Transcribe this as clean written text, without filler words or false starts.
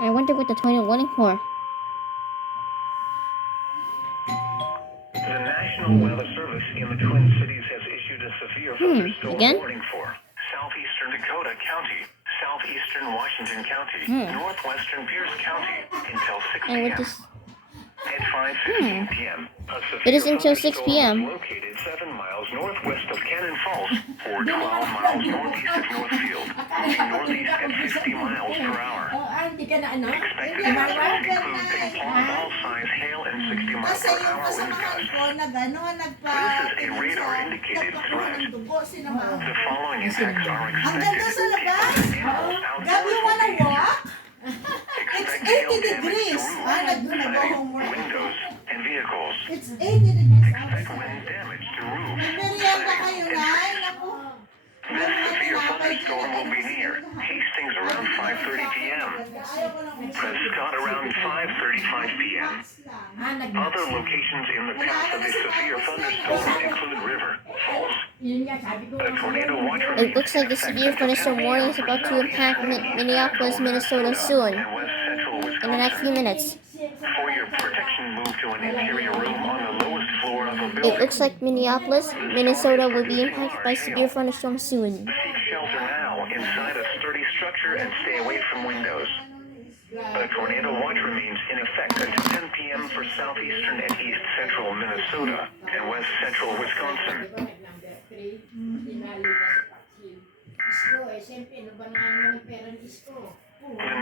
I wonder what the tornado warning for. The National Weather Service in the Twin Cities has issued a severe thunderstorm warning for southeastern Dakota County, southeastern Washington County, northwestern Pierce County until 6 p.m. At 5:15 p.m., It is until 6 p.m. located 7 miles northwest of Cannon Falls or 12 miles northeast of Northfield, moving northeast at 50 miles per hour. Expected hazards include ping pong ball size hail and 60 miles per hour wind gusts. This is a radar-indicated threat. The following impacts are expected. Animals outdoors will be injured. It's 80 degrees. Windows and vehicles. It's 80 degrees. Expect wind damage to roofs. This severe thunderstorm will be near Hastings around 5:30 p.m. Prescott around 5:35 p.m. Other locations in the path of a severe thunderstorm include River Falls. A tornado watch It looks like the severe thunderstorm warning is about to impact Minneapolis, Minnesota soon. In the next few minutes. For your protection, move to an interior room on the lowest floor of a building. It looks like Minneapolis, Minnesota will be impacted by severe thunderstorm soon. Seek shelter now inside a sturdy structure and stay away from windows. A tornado watch remains in effect until 10 p.m. for southeastern and east central Minnesota and west central Wisconsin. The